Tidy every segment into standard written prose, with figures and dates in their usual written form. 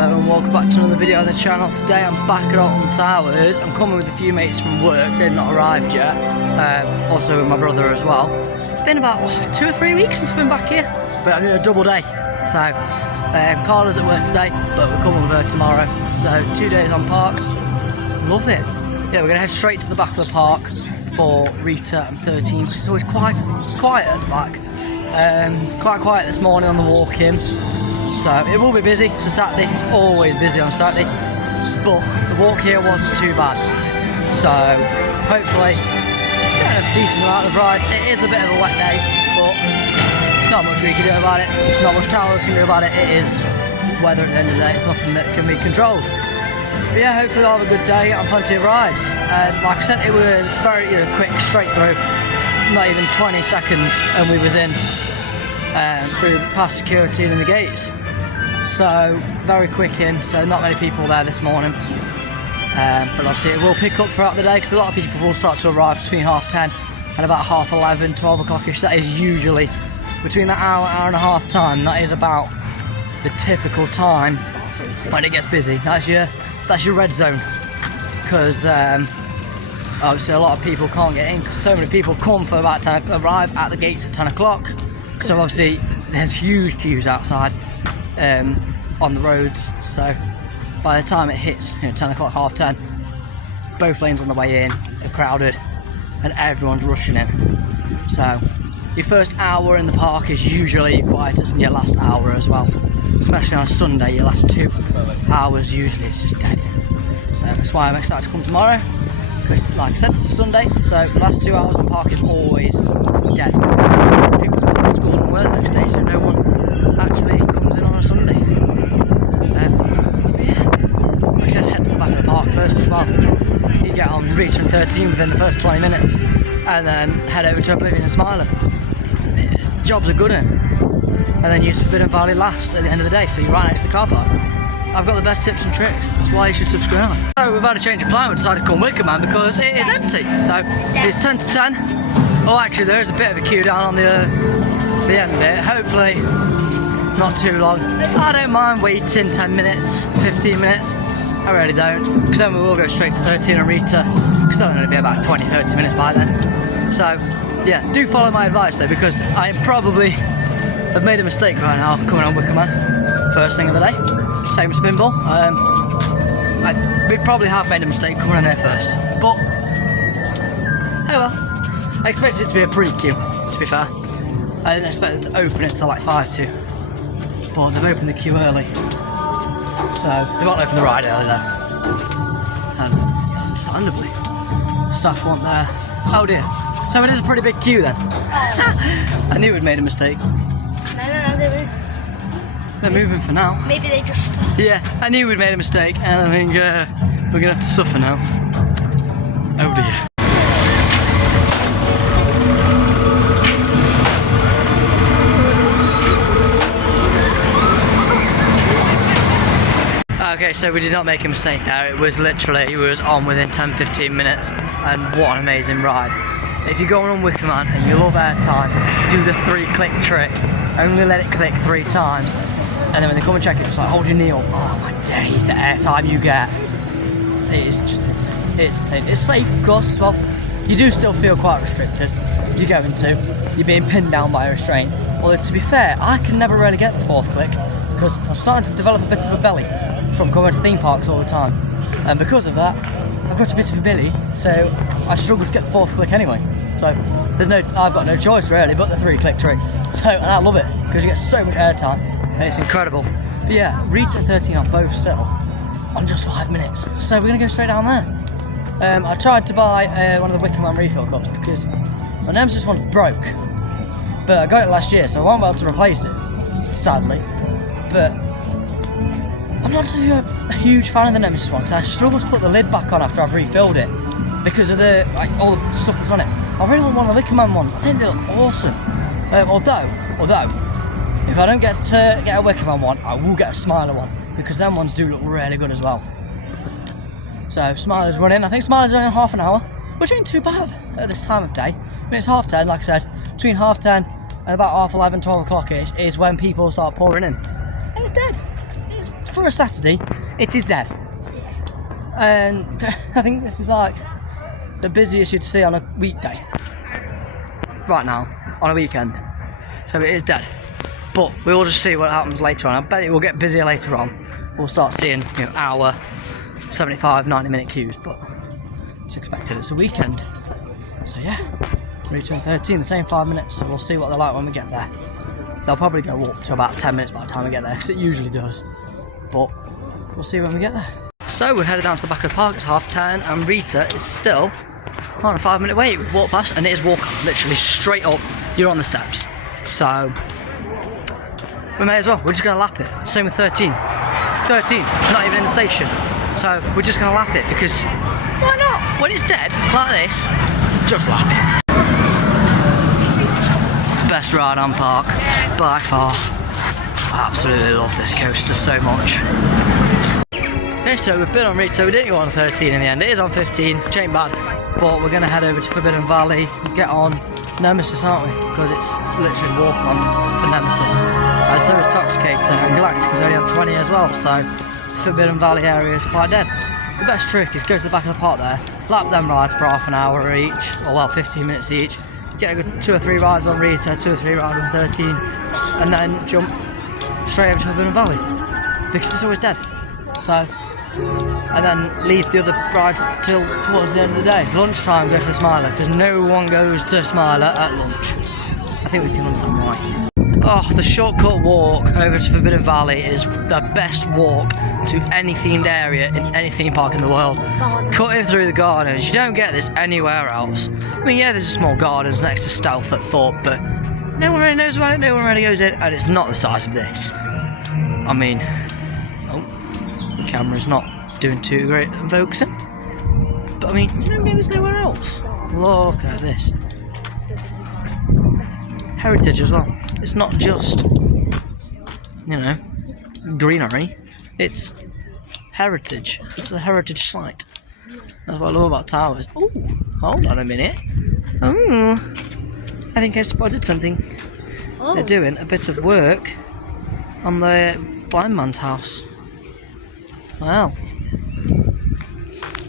Hello and welcome back to another video on the channel. Today I'm back at Alton Towers. I'm coming with a few mates from work. They've not arrived yet. Also with my brother as well. Been about 2 or 3 weeks since I've been back here, but I'm doing a double day. So Carla's at work today, but we're coming with her tomorrow. So 2 days on park. Love it. Yeah, we're gonna head straight to the back of the park for Rita and 13 because it's always quite quiet at the back. Quite quiet this morning on the walk in. So it will be busy. It's a Saturday, it's always busy on a Saturday, but the walk here wasn't too bad. So hopefully get a decent amount of rides. It is a bit of a wet day, but not much we can do about it. Not much Towers can do about it. It is weather at the end of the day. It's nothing that can be controlled. But yeah, hopefully we'll have a good day and plenty of rides. Like I said, it was very quick, straight through. Not even 20 seconds and we was in through past security and in the gates. So very quick in, so not many people there this morning. But obviously it will pick up throughout the day because a lot of people will start to arrive between 10:30 and about 11:30, 12 o'clock-ish. That is usually between that hour and a half time. That is about the typical time when it gets busy. That's your red zone, because obviously a lot of people can't get in because so many people come for about 10, arrive at the gates at 10 o'clock. So obviously there's huge queues outside on the roads. So by the time it hits 10 o'clock, 10:30, both lanes on the way in are crowded and everyone's rushing in. So your first hour in the park is usually your quietest, and your last hour as well. Especially on Sunday, your last 2 hours usually it's just dead. So that's why I'm excited to come tomorrow, because like I said, it's a Sunday, so the last 2 hours in the park is always dead. People's got to school and work the next day, so no one actually comes in on a Sunday. But yeah, like I said, head to the back of the park first as well. You get on Rita and 13 within the first 20 minutes, and then head over to Oblivion and Smiler. Jobs are good in. And then use Forbidden Valley last at the end of the day, so you're right next to the car park. I've got the best tips and tricks, that's why you should subscribe. So we've had a change of plan, we decided to come Wicker Man because it is empty. So it's 10 to 10. Oh, actually there is a bit of a queue down on the end bit. Hopefully not too long. I don't mind waiting 10 minutes, 15 minutes. I really don't, because then we will go straight to 13 and Rita, because that'll only be about 20-30 minutes by then. So yeah, do follow my advice though, because I probably have made a mistake right now coming on Wicker Man first thing of the day. Same as Spinball. We probably have made a mistake coming in there first, but oh well. I expected it to be a pre-queue, to be fair. I didn't expect them to open it till like 5 to, but they've opened the queue early, so they won't open the ride early though. And understandably, staff want their. Oh dear. So it is a pretty big queue then. I knew we'd made a mistake. No, they're moving for now. Maybe they just stopped. Yeah, I knew we'd made a mistake, and I think we're gonna have to suffer now. Oh dear. Okay, so we did not make a mistake there. It was on within 10-15 minutes, and what an amazing ride. If you're going on Wicker Man and you love airtime, do the 3-click trick. Only let it click 3 times, and then when they come and check it, just like hold your knee up. Oh my days, the airtime you get. It is just insane. It's insane. It's safe, of course, as well. You do still feel quite restricted. You're going to. You're being pinned down by a restraint. Although to be fair, I can never really get the 4th click, because I'm starting to develop a bit of a belly from going to theme parks all the time. And because of that, I've got a bit of a belly, so I struggle to get the 4th click anyway. So I've got no choice really but the 3-click trick. So, and I love it because you get so much airtime and it's incredible. But yeah, Rita and 13 are both still on just 5 minutes. So we're gonna go straight down there. I tried to buy one of the Wicker Man refill cups because my Nemesis one's broke. But I got it last year, so I won't be able to replace it, sadly. But I'm not a huge fan of the Nemesis one because I struggle to put the lid back on after I've refilled it because of all the stuff that's on it. I really want one of the Wicker Man ones. I think they look awesome. Although, if I don't get a Wicker Man one, I will get a Smiler one because them ones do look really good as well. So Smiler's running. I think Smiler's only half an hour, which ain't too bad at this time of day. I mean, it's 10:30, like I said. Between 10:30 and about 11:30, 12 o'clock-ish is when people start pouring in. And it's dead. It's for a Saturday, it is dead. And I think this is like the busiest you'd see on a weekday. Right now, on a weekend. So it is dead. But we will just see what happens later on. I bet it will get busier later on. We'll start seeing, hour, 75, 90-minute queues, but it's expected. It's a weekend. So yeah, route 13, the same 5 minutes, so we'll see what they're like when we get there. They'll probably go up to about 10 minutes by the time we get there, because it usually does. But we'll see when we get there. So we're headed down to the back of the park, it's 10:30, and Rita is still on a 5-minute wait. We've walked past, and it is walk on, literally straight up, you're on the steps. So we may as well, we're just going to lap it. Same with 13. 13, not even in the station. So we're just going to lap it, because why not? When it's dead, like this, just lap it. Best ride on park, by far. I absolutely love this coaster so much. Okay, so we've been on Rita, we didn't go on 13 in the end. It is on 15, which ain't bad. But we're going to head over to Forbidden Valley, get on Nemesis, aren't we? Because it's literally walk on for Nemesis. So is Toxicator, and Galactica's only on 20 as well, so Forbidden Valley area is quite dead. The best trick is go to the back of the park there, lap them rides for half an hour each, or well, 15 minutes each, get a good 2 or 3 rides on Rita, 2 or 3 rides on 13, and then jump straight over to Forbidden Valley, because it's always dead. So, and then leave the other rides till towards the end of the day. Lunchtime, go for the Smiler, because no one goes to Smiler at lunch. I think we can understand why. Oh, the shortcut walk over to Forbidden Valley is the best walk to any themed area in any theme park in the world. Cutting through the gardens, you don't get this anywhere else. I mean, yeah, there's a small gardens next to Stealth at Thorpe, but no one really knows about it, no one really goes in, and it's not the size of this. I mean, oh, the camera's not doing too great at focusing, but I mean, you don't get this nowhere else. Look at this. Heritage as well. It's not just, greenery. It's heritage. It's a heritage site. That's what I love about towers. Oh, hold on a minute. Oh, I think I spotted something. Oh. They're doing a bit of work on the blind man's house. Wow.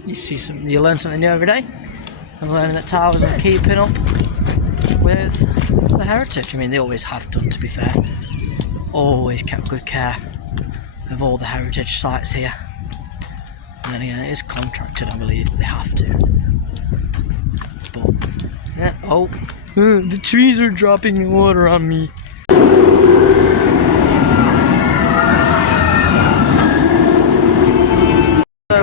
You learn something new every day. I'm learning that towers are keeping up with the heritage. I mean, they always have done, to be fair. Always kept good care of all the heritage sites here. And then again, it is contracted, I believe, that they have to. But, yeah, oh, the trees are dropping water on me. So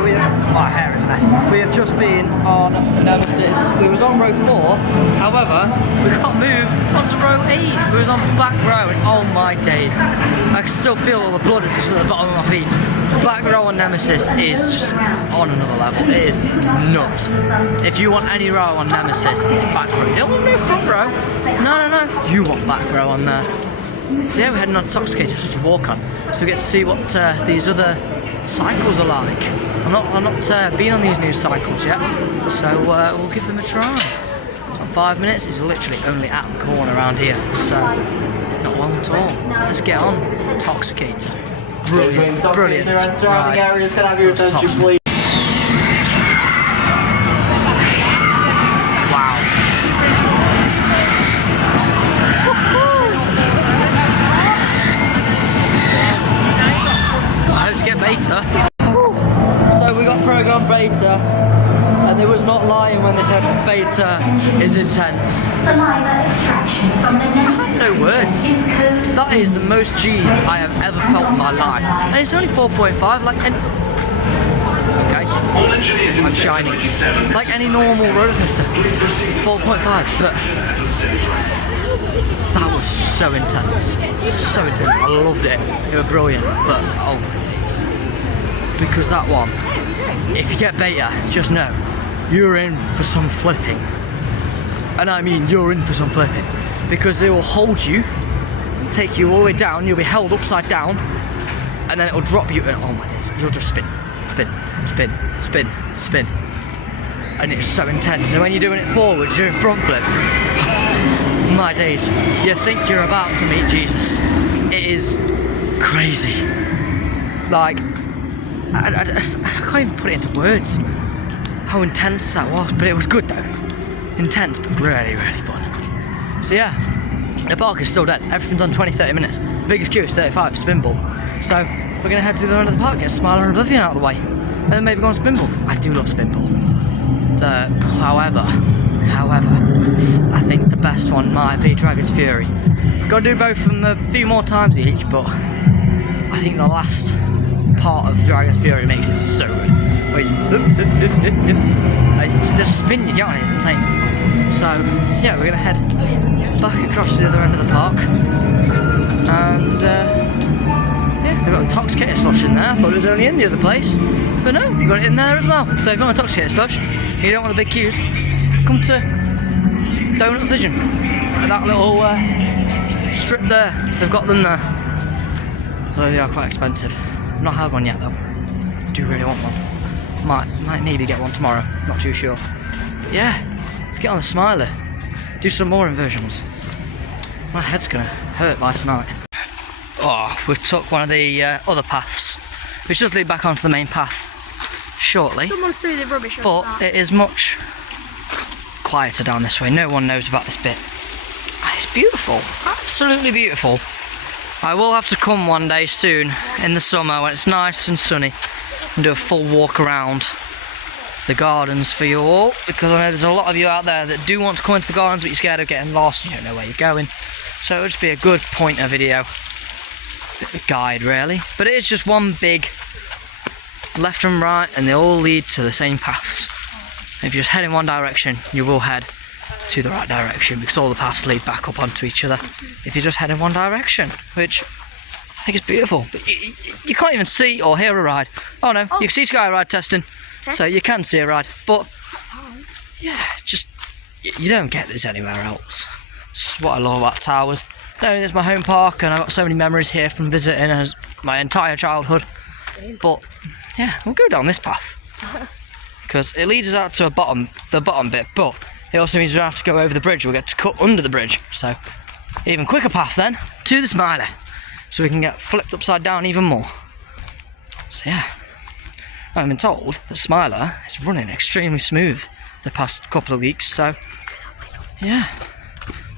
my hair is a mess. We have just been on Nemesis. We was on row 4, however, we got moved onto row 8. We was on back row, and oh my days. I can still feel all the blood just at the bottom of my feet. This back row on Nemesis is just on another level. It is nuts. If you want any row on Nemesis, it's back row. You don't want no front row. No. You want back row on there. So yeah, we're heading on to Toxicator, such a walk on. So we get to see what these other cycles are like. I'm not been on these new cycles yet, so we'll give them a try. So 5 minutes is literally only at the corner around here, so not long at all. Let's get on Toxicator. Brilliant ride. Areas can have your attention, please. Wow. I hope to get beta. So we got program beta, and they was not lying when they said beta is intense. I have no words. That is the most G's I have ever felt in my life, and it's only 4.5. Like any, okay, I'm shining. Like any normal roller coaster, 4.5. But that was so intense, so intense. I loved it. It was brilliant. But oh my days. Because that one, if you get beta, just know you're in for some flipping. And I mean, you're in for some flipping, because they will hold you, take you all the way down, you'll be held upside down, and then it will drop you, and oh my days, you'll just spin. And it's so intense. And when you're doing it forwards, you're doing front flips. My days, you think you're about to meet Jesus. It is crazy. Like, I can't even put it into words how intense that was, but it was good though. Intense, but really, really fun. So yeah, the park is still dead. Everything's on 20-30 minutes. Biggest queue is 35 for Spinball. So we're gonna head to the other end of the park, get Smiler and Oblivion out of the way, and then maybe go on Spinball. I do love Spinball. However, I think the best one might be Dragon's Fury. Got to do both of them a few more times each, but I think the last part of Dragon's Fury makes it so good. Where you just the spin you get on it is insane. So yeah, we're gonna head back across to the other end of the park, and yeah, they've got a Toxicator slush in there. I thought it was only in the other place, but no, you got it in there as well. So if you want a Toxicator slush, you don't want the big queues, come to Donuts Vision. That little strip there, they've got them there. Although they are quite expensive. I've not had one yet though. Do really want one. Might maybe get one tomorrow, not too sure. But yeah, let's get on the Smiler. Do some more inversions. My head's gonna hurt by tonight. Oh, we've took one of the other paths, which does lead back onto the main path shortly. Someone threw the rubbish but it is much quieter down this way. No one knows about this bit. It's beautiful, absolutely beautiful. I will have to come one day soon in the summer when it's nice and sunny and do a full walk around the gardens for you all, because I know there's a lot of you out there that do want to come into the gardens but you're scared of getting lost and you don't know where you're going. So it'll just be a good pointer video, bit of a guide really. But it is just one big left and right, and they all lead to the same paths. If you just head in one direction, you will head to the right direction, because all the paths lead back up onto each other if you just head in one direction, which I think is beautiful. But you can't even see or hear a ride. Oh no, you can see Skyride testing, so you can see a ride, but yeah, just you don't get this anywhere else. It's what I love about Towers. No, it's my home park and I've got so many memories here from visiting my entire childhood. But yeah, we'll go down this path because it leads us out to the bottom bit, but it also means we don't have to go over the bridge. We'll get to cut under the bridge, so even quicker path then to the Smiler, so we can get flipped upside down even more. So yeah, I've been told that Smiler is running extremely smooth the past couple of weeks, so yeah.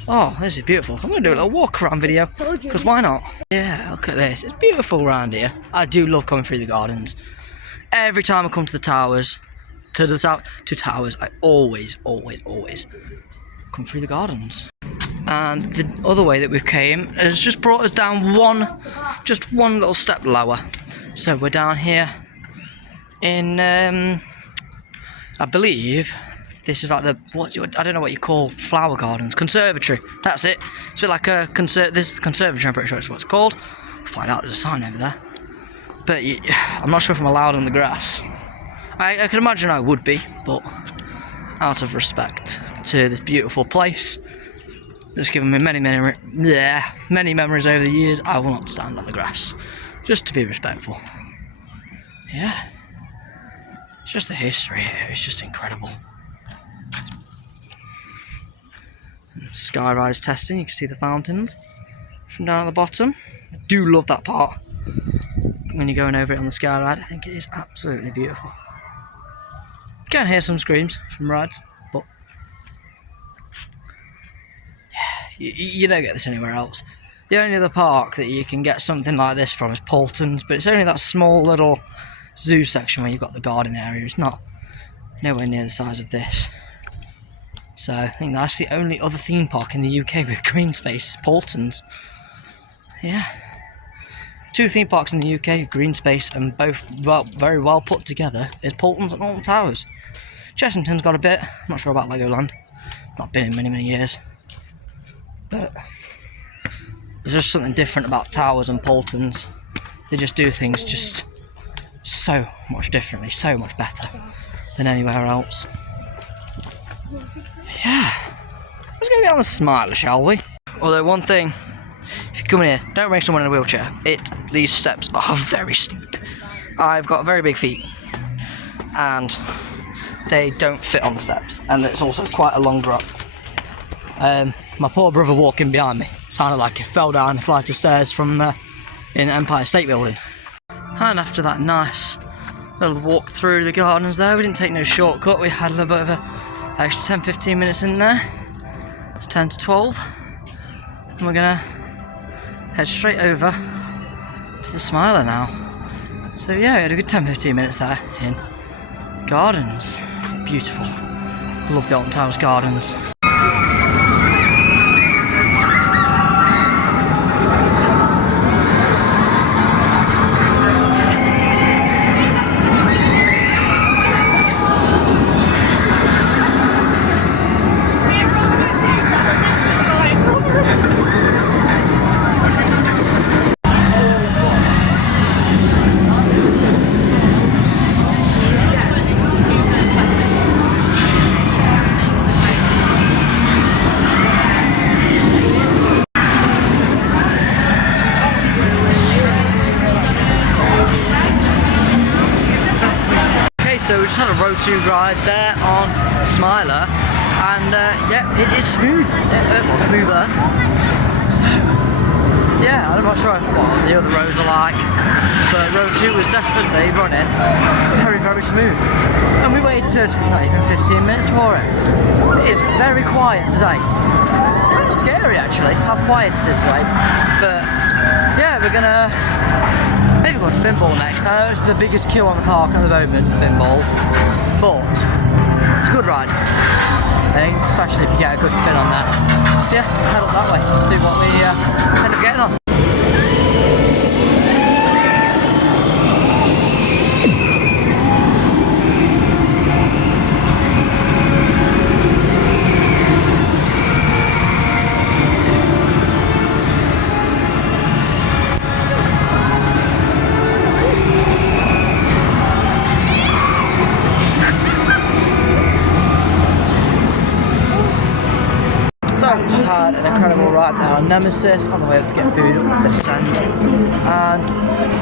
Oh, this is beautiful. I'm going to do a little walk around video, because why not? Yeah, look at this. It's beautiful around here. I do love coming through the gardens. Every time I come to the Towers, Towers, I always come through the gardens. And the other way that we came has just brought us down just one little step lower. So we're down here in, I believe, this is like the, I don't know what you call flower gardens, conservatory, that's it. It's a bit like a conservatory, I'm pretty sure it's what it's called. Find out, there's a sign over there. But I'm not sure if I'm allowed on the grass. I can imagine I would be, but out of respect to this beautiful place that's given me many memories over the years, I will not stand on the grass, just to be respectful. Yeah, it's just the history here, it's just incredible. Skyrise testing, you can see the fountains from down at the bottom. I do love that part when you're going over it on the Skyride. I think it is absolutely beautiful. You can hear some screams from rides, but yeah, you don't get this anywhere else. The only other park that you can get something like this from is Alton's, but it's only that small little zoo section where you've got the garden area. It's nowhere near the size of this. So I think that's the only other theme park in the UK with green space, Alton's. Yeah. 2 theme parks in the UK with green space and both very well put together is Alton's and Alton Towers. Chessington's got a bit, I'm not sure about Legoland. Not been in many years. But there's just something different about Towers and Alton's. They just do things just so much differently, so much better than anywhere else. Yeah, let's go get on the Smiler, shall we? Although one thing, if you come in here, don't bring someone in a wheelchair. These steps are very steep. I've got very big feet, and they don't fit on the steps, and it's also quite a long drop. My poor brother walking behind me sounded like he fell down a flight of stairs from in the Empire State Building. And after that nice little walk through the gardens there, we didn't take no shortcut, we had a little bit of a extra 10-15 minutes in there. It's 10 to 12. And we're gonna head straight over to the Smiler now. So yeah, we had a good 10-15 minutes there in gardens. Beautiful. Love the Alton Towers gardens. So we just had a Road 2 ride there on Smiler, and yeah, it is smooth, well, smoother. So yeah, I'm not sure what the other roads are like, but Road 2 was definitely running very, very smooth. And we waited not even 15 minutes for it. It is very quiet today. It's kind of scary actually, how quiet it is today. But yeah, we're gonna maybe go spinball next. I know it's the biggest queue on the park at the moment, spinball, but it's a good ride, I think, especially if you get a good spin on that. So yeah, head up that way to see what we end up getting on. Just had an incredible ride now on Nemesis on the way up to get food at this end, and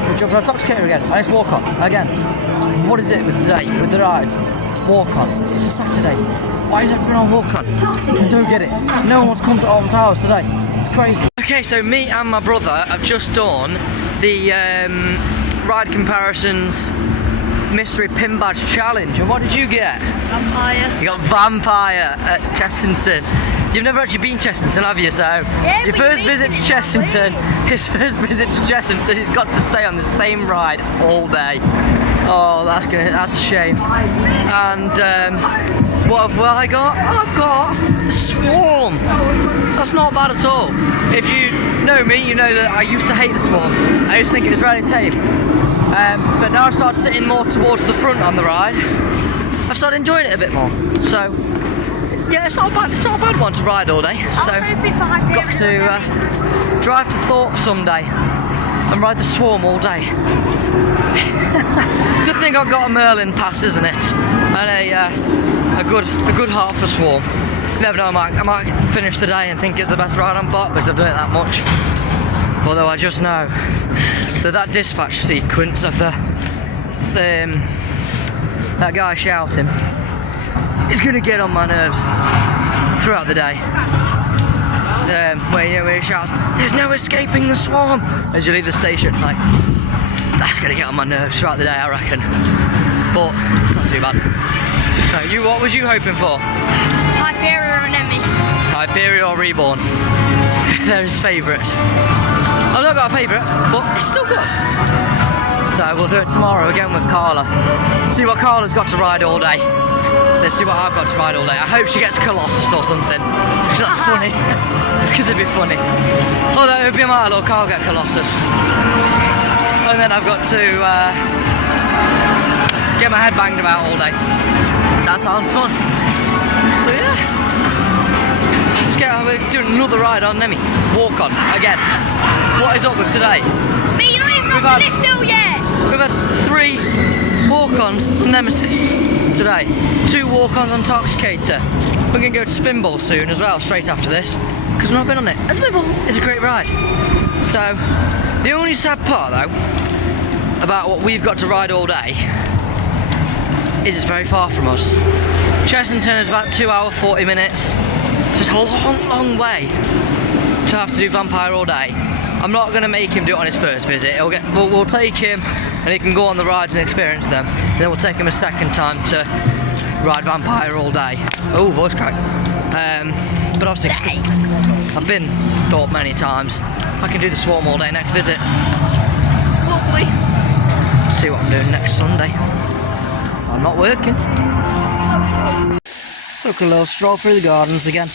we're jumping on Toxicator again, and it's walk on again. What is it with today, with the rides? Walk on. It's a Saturday. Why is everyone on walk on? I don't get it. No one wants to come to Alton Towers today. It's crazy. Okay, so me and my brother have just done the ride comparisons mystery pin badge challenge, and what did you get? Vampire. You got Vampire at Chessington. You've never actually been to Chessington, have you? So yeah, your first visit to Chessington, his first visit to Chessington, he's got to stay on the same ride all day. Oh, that's a shame. And what have I got? I've got the Swarm. That's not bad at all. If you know me, you know that I used to hate the Swarm. I used to think it was really tame. But now I've started sitting more towards the front on the ride, I've started enjoying it a bit more. So yeah, it's not a bad one to ride all day. So got to drive to Thorpe someday and ride the Swarm all day. Good thing I've got a Merlin pass, isn't it? And a good heart for Swarm. You never know, I might finish the day and think it's the best ride on park because I've done it that much. Although I just know that dispatch sequence of that guy shouting is going to get on my nerves throughout the day. Where he shouts, "There's no escaping the Swarm," as you leave the station. Like, that's going to get on my nerves throughout the day, I reckon. But not too bad. So what was you hoping for? Hyperior and Emmy. Hyperior or Reborn? They're his favourites. I've not got a favourite, but it's still good. So we'll do it tomorrow again with Carla. See what Carla's got to ride all day. Let's see what I've got to ride all day. I hope she gets Colossus or something, because that's funny. Because it'd be funny. Although it would be my luck, I'll get Colossus. And then I've got to get my head banged about all day. That sounds fun. So yeah. We're doing another ride on Nemi. Walk on again. What is up with today? But you're not even on the lift hill yet. We've had 3 walk-ons on Nemesis today. 2 walk-ons on Toxicator. We're going to go to Spinball soon as well, straight after this, because we've not been on it. And Spinball is a great ride. So, the only sad part though, about what we've got to ride all day, is it's very far from us. Chessington is about 2 hours 40 minutes. So it's a long way to have to do Vampire all day. I'm not going to make him do it on his first visit. We'll take him and and he can go on the rides and experience them. Then we'll take him a second time to ride Vampire all day. Oh, voice crack. But obviously, I've been thought many times, I can do the Swarm all day next visit. Lovely. See what I'm doing next Sunday. I'm not working. Took a little stroll through the gardens again.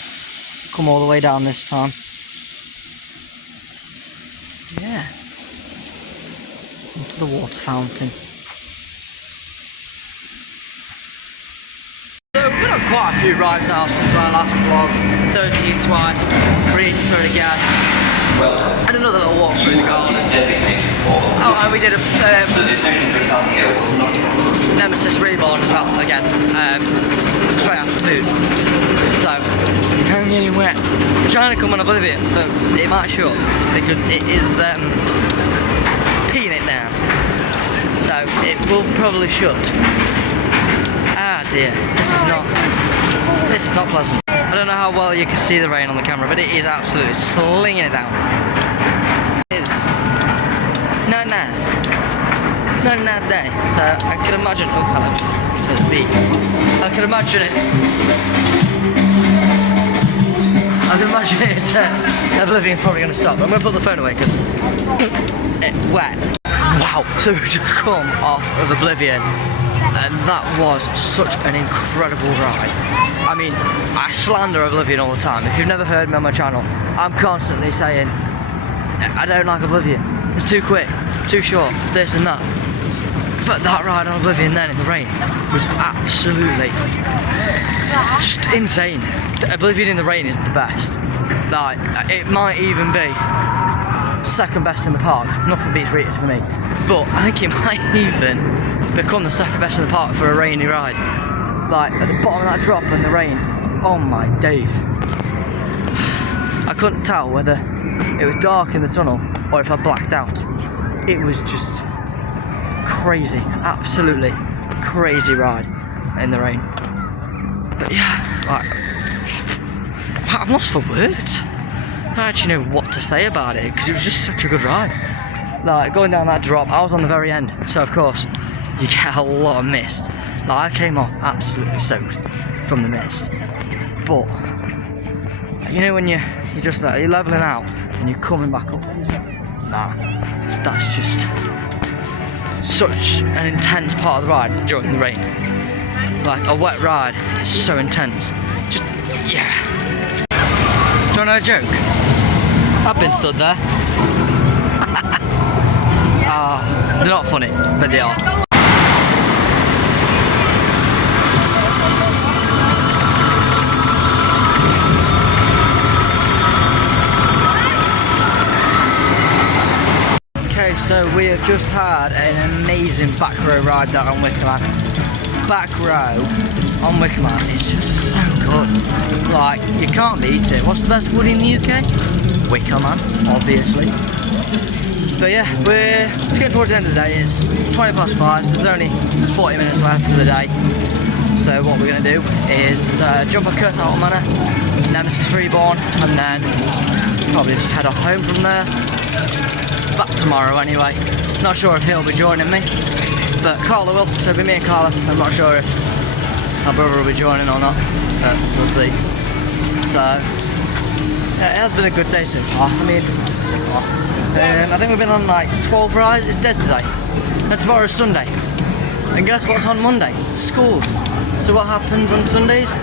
Come all the way down this time. Yeah. Into the water fountain. So we've been on quite a few rides now since our last vlog. 13 twice, Greenster again. And another little walk through the garden. Oh, and we did a Nemesis Reborn as well, again, straight after food. So, I'm getting wet. I'm trying to come on Oblivion, but it might shut because it is peeing it down. So, it will probably shut. Ah dear, this is not pleasant. I don't know how well you can see the rain on the camera, but it is absolutely slinging it down. It is not nice. Not a nice day. So I could imagine. Oh, hello. There's a bee. I could imagine it. I can imagine it. Oblivion's probably going to stop. I'm going to put the phone away because it's wet. Wow. So we've just come off of Oblivion, and that was such an incredible ride. I mean, I slander Oblivion all the time. If you've never heard me on my channel, I'm constantly saying I don't like Oblivion. It's too quick, too short, this and that. But that ride on Oblivion then in the rain was absolutely just insane. Oblivion in the rain is the best. Like, it might even be second best in the park. Nothing beats Ritas for me. But I think it might even become the second best in the park for a rainy ride. Like, at the bottom of that drop in the rain, oh my days. I couldn't tell whether it was dark in the tunnel or if I blacked out. It was just crazy, absolutely crazy ride in the rain. But yeah, like, I'm lost for words. I don't actually know what to say about it because it was just such a good ride. Like, going down that drop, I was on the very end, so of course you get a lot of mist. Like, I came off absolutely soaked from the mist. But you know when you're just like, you're leveling out and you're coming back up. Nah, that's just such an intense part of the ride during the rain. Like, a wet ride is so intense. Just, yeah. Do you want to know a joke? I've been stood there. They're not funny, but they are. Okay, so we have just had an amazing back row ride there on Wickerman. Back row on Wickerman is just so good. Like, you can't beat it. What's the best wood in the UK? Wickerman, obviously. But yeah, it's getting towards the end of the day. It's 5:20, so there's only 40 minutes left of the day. So what we're going to do is jump on Curse Alton Manor, Nemesis Reborn, and then probably just head off home from there. Back tomorrow anyway. Not sure if he'll be joining me, but Carla will, so it'll be me and Carla. I'm not sure if my brother will be joining or not, but we'll see. So yeah, it has been a good day so far. I mean, so far. I think we've been on like 12 rides. It's dead today, and tomorrow's Sunday. And guess what's on Monday? Schools. So what happens on Sundays?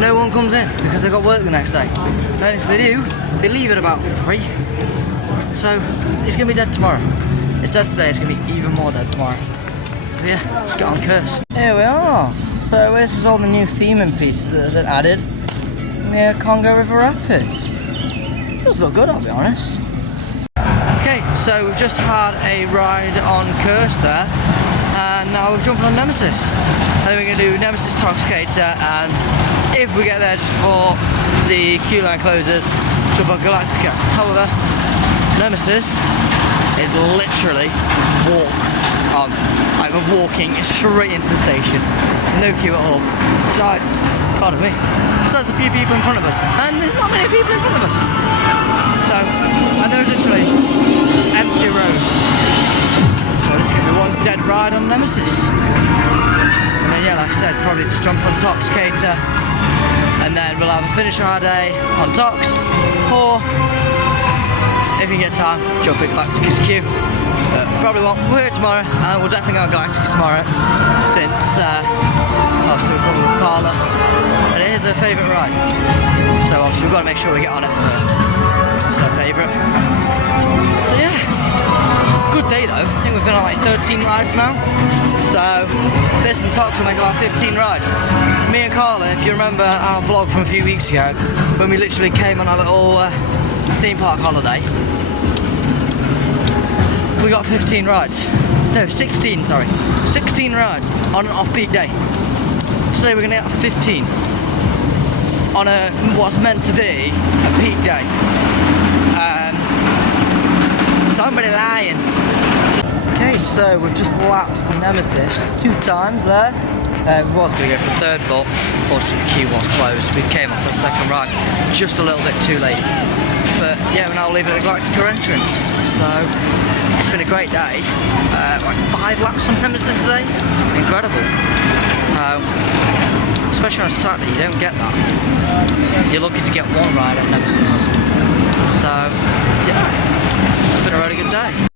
No one comes in because they've got work the next day. And if they do, they leave at about 3. So it's going to be dead tomorrow. It's dead today, it's going to be even more dead tomorrow. So yeah, let's get on Curse. Here we are. So this is all the new theming pieces that have been added near Congo River Rapids. It does look good, I'll be honest. Okay, so we've just had a ride on Curse there, and now we're jumping on Nemesis. And then we're going to do Nemesis Toxicator, and if we get there just before the queue line closes, jump on Galactica. However, Nemesis is literally like we're walking straight into the station. No queue at all. Besides, pardon me, besides a few people in front of us. And there's not many people in front of us. So, and there's literally empty rows. So It's going to be one dead ride on Nemesis. And then, yeah, like I said, probably just jump on Toxcator. And then we'll have a finish our day on Tox. Or, if you get time, jump in Galacticus Q. Probably won't. We're here tomorrow, and we'll definitely go on Galacticus tomorrow. Since, obviously, we're coming with Carla. And it is her favourite ride. So, obviously, we've got to make sure we get on it for her. Because it's her favourite. So, yeah. Good day though. I think we've been on like 13 rides now. So this and Tox will make about 15 rides. Me and Carla, if you remember our vlog from a few weeks ago, when we literally came on our little theme park holiday, we got 15 rides. No, 16, sorry. 16 rides on an off-peak day. Today we're gonna get 15 on a what's meant to be a peak day. Somebody lying. Okay, so we've just lapped the Nemesis 2 times there. We was going to go for the third, but unfortunately the queue was closed. We came off the second ride just a little bit too late. But yeah, we're now leaving at the Galactica entrance. So it's been a great day. Like 5 laps on Nemesis today. Incredible. Especially on a Saturday, you don't get that. You're lucky to get 1 ride at Nemesis. So yeah. It's been a really good day.